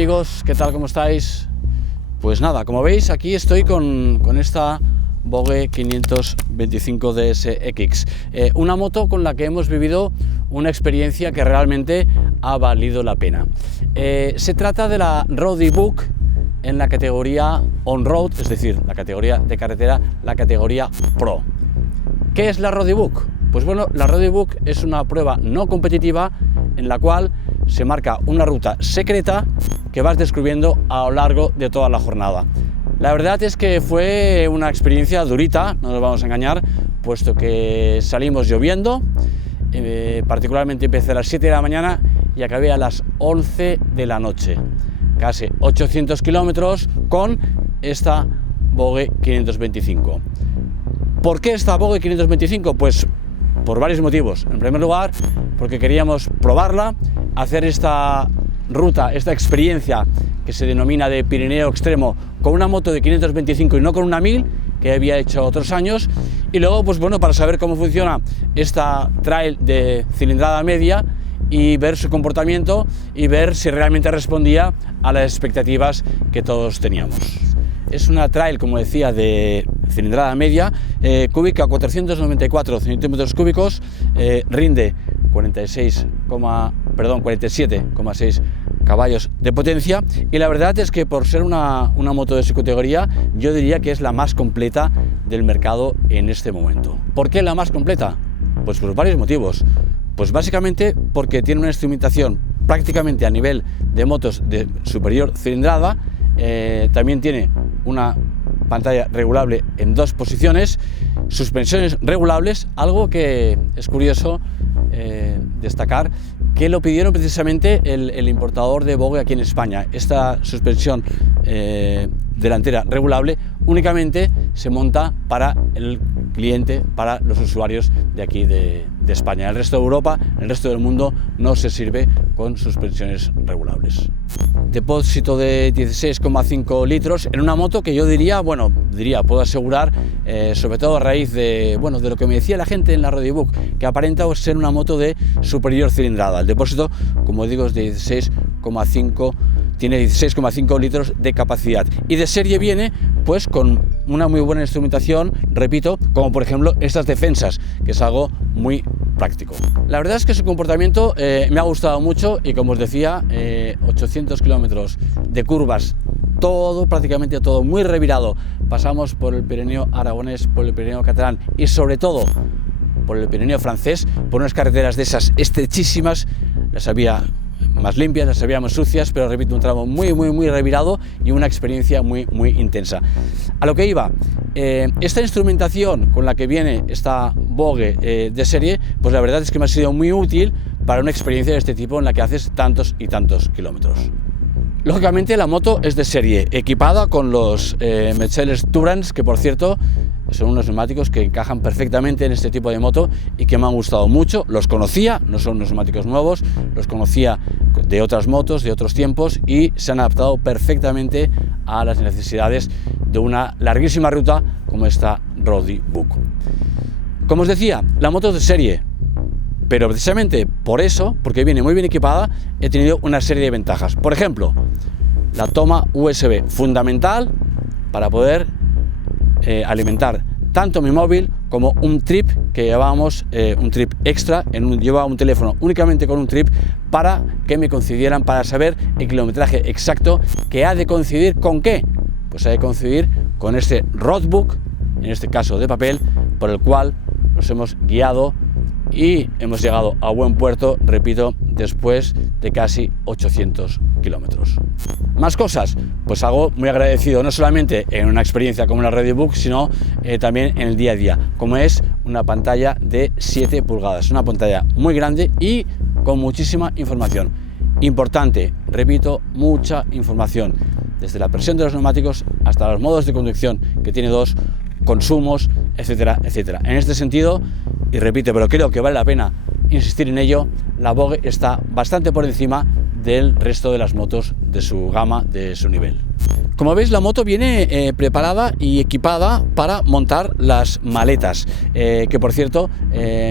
amigos, ¿qué tal? ¿Cómo estáis? Pues nada, como veis aquí estoy con esta Vogue 525 DSX, una moto con la que hemos vivido una experiencia que realmente ha valido la pena. Se trata de la Roadiebook en la categoría on-road, es decir, la categoría de carretera, la categoría Pro. ¿Qué es la Roadiebook? Pues bueno, la Roadiebook es una prueba no competitiva en la cual se marca una ruta secreta que vas descubriendo a lo largo de toda la jornada. La verdad es que fue una experiencia durita, no nos vamos a engañar, puesto que salimos lloviendo, particularmente empecé a las 7 de la mañana y acabé a las 11 de la noche. Casi 800 kilómetros con esta Vogue 525. ¿Por qué esta Vogue 525? Pues por varios motivos. En primer lugar, porque queríamos probarla, hacer esta ruta, esta experiencia que se denomina de Pirineo Extremo con una moto de 525 y no con una 1000 que había hecho otros años, y luego pues bueno, para saber cómo funciona esta trail de cilindrada media y ver su comportamiento y ver si realmente respondía a las expectativas que todos teníamos. Es una trail, como decía, de cilindrada media, cúbica 494 centímetros cúbicos, rinde 47,6 caballos de potencia, y la verdad es que por ser una moto de su categoría, yo diría que es la más completa del mercado en este momento. ¿Por qué la más completa? Pues por varios motivos. Pues básicamente porque tiene una instrumentación prácticamente a nivel de motos de superior cilindrada, también tiene una pantalla regulable en 2 posiciones, suspensiones regulables, algo que es curioso destacar, que lo pidieron precisamente el importador de Vogue aquí en España. Esta suspensión delantera regulable únicamente se monta para el cliente, para los usuarios de aquí de España. El resto de Europa, el resto del mundo no se sirve con suspensiones regulables. Depósito de 16,5 litros en una moto que yo puedo asegurar, sobre todo a raíz de lo que me decía la gente en la Roadiebook, que aparenta ser una moto de superior cilindrada. El depósito, como digo, es de 16,5, tiene 16,5 litros de capacidad, y de serie viene pues con una muy buena instrumentación, repito, como por ejemplo estas defensas, que es algo muy práctico. La verdad es que su comportamiento me ha gustado mucho, y como os decía, 800 kilómetros de curvas, prácticamente todo muy revirado. Pasamos por el Pirineo aragonés, por el Pirineo catalán y sobre todo por el Pirineo francés, por unas carreteras de esas estrechísimas. Las había más limpias, las había más sucias, pero repito, un tramo muy revirado y una experiencia muy intensa. A lo que iba, esta instrumentación con la que viene esta Vogue de serie, pues la verdad es que me ha sido muy útil para una experiencia de este tipo en la que haces tantos y tantos kilómetros. Lógicamente la moto es de serie, equipada con los Mercedes Tourance, que por cierto son unos neumáticos que encajan perfectamente en este tipo de moto y que me han gustado mucho. Los conocía, no son unos neumáticos nuevos, los conocía de otras motos, de otros tiempos, y se han adaptado perfectamente a las necesidades de una larguísima ruta como esta Roadiebook. Como os decía, la moto es de serie, pero precisamente por eso, porque viene muy bien equipada, he tenido una serie de ventajas. Por ejemplo, la toma USB, fundamental para poder alimentar tanto mi móvil como un trip que llevábamos, un trip extra, llevaba un teléfono únicamente con un trip para que me coincidieran, para saber el kilometraje exacto, que ha de coincidir con qué. Pues ha de coincidir con este Roadbook, en este caso de papel, por el cual nos hemos guiado y hemos llegado a buen puerto, repito, después de casi 800 kilómetros. Más cosas, pues algo muy agradecido, no solamente en una experiencia como la Roadiebook, sino también en el día a día, como es una pantalla de 7 pulgadas, una pantalla muy grande y con muchísima información. Importante, repito, mucha información, desde la presión de los neumáticos hasta los modos de conducción, que tiene 2, consumos, etcétera, etcétera. En este sentido, y repito, pero creo que vale la pena insistir en ello, la Vogue está bastante por encima del resto de las motos de su gama, de su nivel. Como veis, la moto viene preparada y equipada para montar las maletas, que por cierto,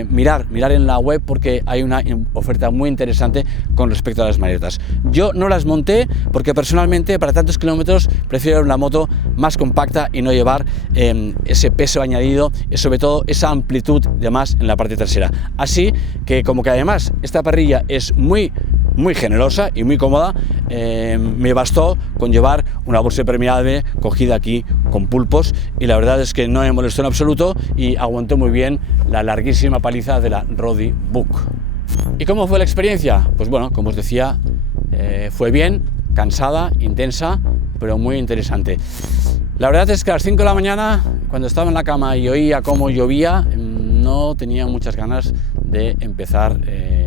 mirar en la web porque hay una oferta muy interesante con respecto a las maletas. Yo no las monté porque personalmente para tantos kilómetros prefiero una moto más compacta y no llevar ese peso añadido y sobre todo esa amplitud de más en la parte trasera. Así que como que además esta parrilla es muy generosa y muy cómoda, me bastó con llevar una bolsa impermeable cogida aquí con pulpos y la verdad es que no me molestó en absoluto y aguantó muy bien la larguísima paliza de la Rody Book. ¿Y cómo fue la experiencia? Pues bueno, como os decía, fue bien, cansada, intensa, pero muy interesante. La verdad es que a las 5 de la mañana, cuando estaba en la cama y oía cómo llovía, no tenía muchas ganas de empezar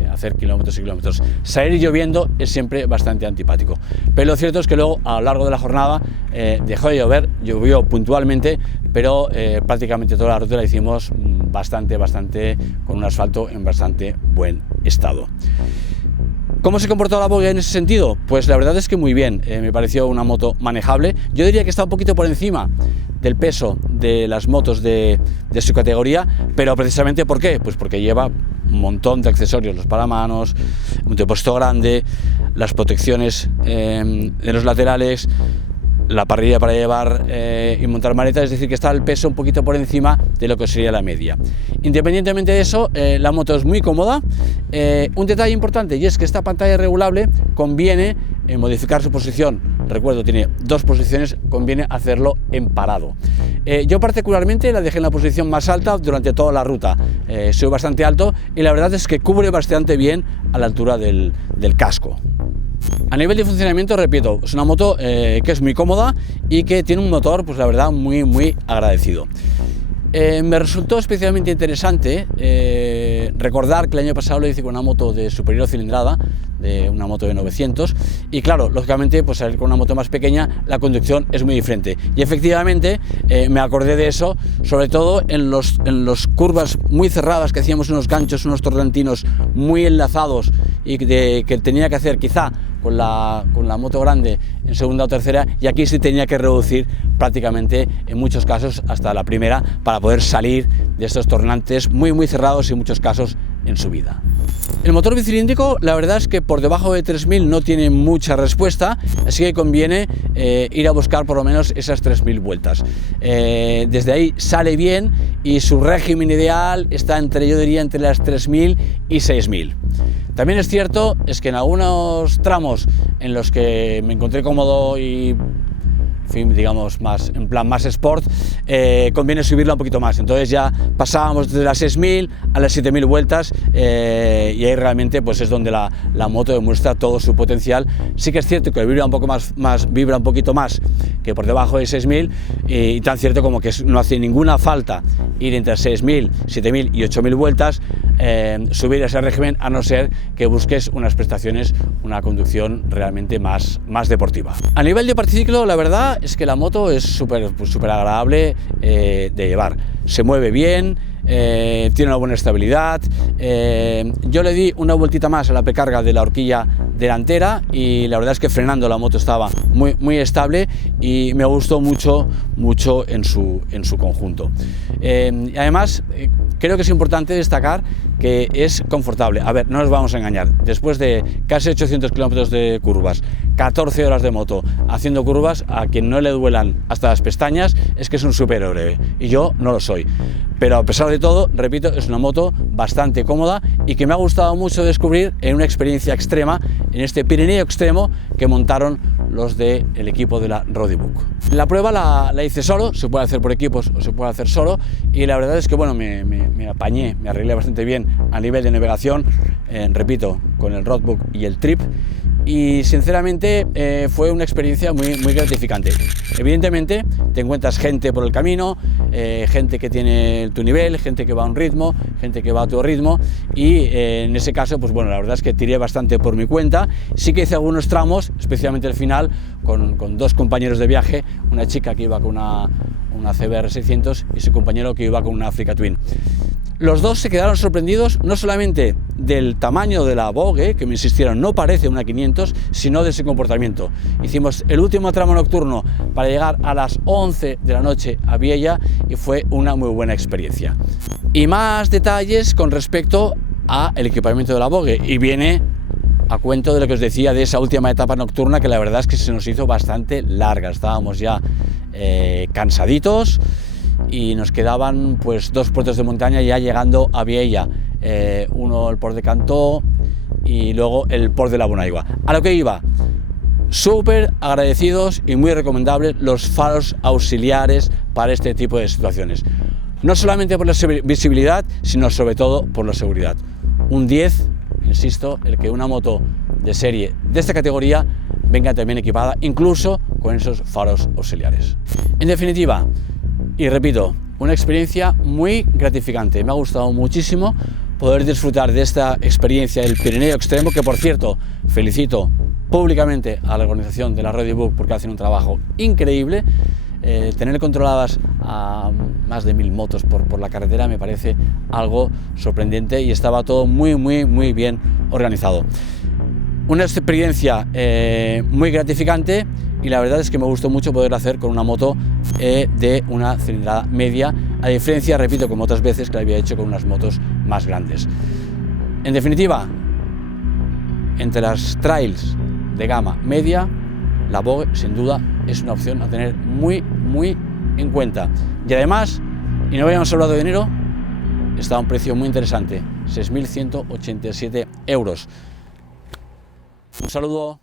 a hacer kilómetros y kilómetros. Salir lloviendo es siempre bastante antipático, pero lo cierto es que luego a lo largo de la jornada dejó de llover, llovió puntualmente, pero prácticamente toda la ruta la hicimos bastante con un asfalto en bastante buen estado. ¿Cómo se comportó la Vogue en ese sentido? Pues la verdad es que muy bien, me pareció una moto manejable. Yo diría que está un poquito por encima del peso de las motos de su categoría, pero precisamente ¿por qué? Pues porque lleva un montón de accesorios, los paramanos, un depósito grande, las protecciones de los laterales, la parrilla para llevar y montar maletas, es decir, que está el peso un poquito por encima de lo que sería la media. Independientemente de eso, la moto es muy cómoda. Un detalle importante, y es que esta pantalla regulable conviene modificar su posición. Recuerdo, tiene dos posiciones, conviene hacerlo en parado. Yo particularmente la dejé en la posición más alta durante toda la ruta. Soy bastante alto y la verdad es que cubre bastante bien a la altura del casco. A nivel de funcionamiento, repito, es una moto que es muy cómoda y que tiene un motor, pues la verdad, muy agradecido. Me resultó especialmente interesante recordar que el año pasado lo hice con una moto de superior cilindrada, de una moto de 900, y claro, lógicamente, pues salir con una moto más pequeña, la conducción es muy diferente. Y efectivamente me acordé de eso, sobre todo en los curvas muy cerradas, que hacíamos unos ganchos, unos torrentinos muy enlazados y que tenía que hacer quizá con la moto grande en segunda o tercera, y aquí sí tenía que reducir prácticamente en muchos casos hasta la primera para poder salir de estos tornantes muy cerrados y en muchos casos en subida. El motor bicilíndrico, la verdad es que por debajo de 3000 no tiene mucha respuesta, así que conviene ir a buscar por lo menos esas 3000 vueltas. Desde ahí sale bien y su régimen ideal está yo diría entre las 3000 y 6000. También es cierto es que en algunos tramos en los que me encontré cómodo y digamos en plan más sport, conviene subirla un poquito más. Entonces ya pasábamos de las 6000 a las 7000 vueltas y ahí realmente pues es donde la moto demuestra todo su potencial. Sí que es cierto que vibra un poquito más que por debajo de 6000 y tan cierto como que no hace ninguna falta ir entre 6000, 7000 y 8000 vueltas, subir ese régimen, a no ser que busques unas prestaciones, una conducción realmente más deportiva. A nivel de particiclo, la verdad es que la moto es súper agradable de llevar. Se mueve bien, tiene una buena estabilidad. Yo le di una vueltita más a la precarga de la horquilla delantera y la verdad es que frenando la moto estaba muy estable y me gustó mucho en su conjunto. Y además creo que es importante destacar que es confortable. A ver, no nos vamos a engañar, después de casi 800 kilómetros de curvas, 14 horas de moto haciendo curvas, a quien no le duelan hasta las pestañas es que es un superhéroe, y yo no lo soy. Pero a pesar de todo, repito, es una moto bastante cómoda y que me ha gustado mucho descubrir en una experiencia extrema, en este Pirineo extremo que montaron los del equipo de la Rody Book. La prueba la hice solo, se puede hacer por equipos o se puede hacer solo, y la verdad es que bueno, me apañé, me arreglé bastante bien a nivel de navegación, repito, con el Roadbook y el Trip, y sinceramente fue una experiencia muy gratificante. Evidentemente te encuentras gente por el camino, gente que tiene tu nivel, gente que va a un ritmo, gente que va a tu ritmo, y en ese caso pues bueno, la verdad es que tiré bastante por mi cuenta. Sí que hice algunos tramos, especialmente al final, con dos compañeros de viaje, una chica que iba con una CBR 600 y su compañero que iba con una Africa Twin. Los dos se quedaron sorprendidos no solamente del tamaño de la Vogue, que me insistieron, no parece una 500, sino de su comportamiento. Hicimos el último tramo nocturno para llegar a las 11 de la noche a Viella y fue una muy buena experiencia. Y más detalles con respecto al equipamiento de la Vogue, y viene a cuento de lo que os decía de esa última etapa nocturna, que la verdad es que se nos hizo bastante larga. Estábamos ya cansaditos y nos quedaban pues 2 puertos de montaña ya llegando a Viella, uno el Port de Cantó y luego el Port de la Bonaigua. A lo que iba, súper agradecidos y muy recomendables los faros auxiliares para este tipo de situaciones, no solamente por la visibilidad, sino sobre todo por la seguridad. Un 10, insisto, el que una moto de serie de esta categoría venga también equipada incluso con esos faros auxiliares. En definitiva, y repito, una experiencia muy gratificante. Me ha gustado muchísimo poder disfrutar de esta experiencia del Pirineo Extremo, que por cierto felicito públicamente a la organización de la Roadbook porque hacen un trabajo increíble. Tener controladas a más de 1000 motos por la carretera me parece algo sorprendente y estaba todo muy bien organizado. Una experiencia muy gratificante, y la verdad es que me gustó mucho poder hacer con una moto de una cilindrada media, a diferencia, repito, como otras veces que la había hecho con unas motos más grandes. En definitiva, entre las trails de gama media, la Vogue sin duda es una opción a tener muy en cuenta. Y además, y no habíamos hablado de dinero, está a un precio muy interesante, 6.187 euros. Un saludo.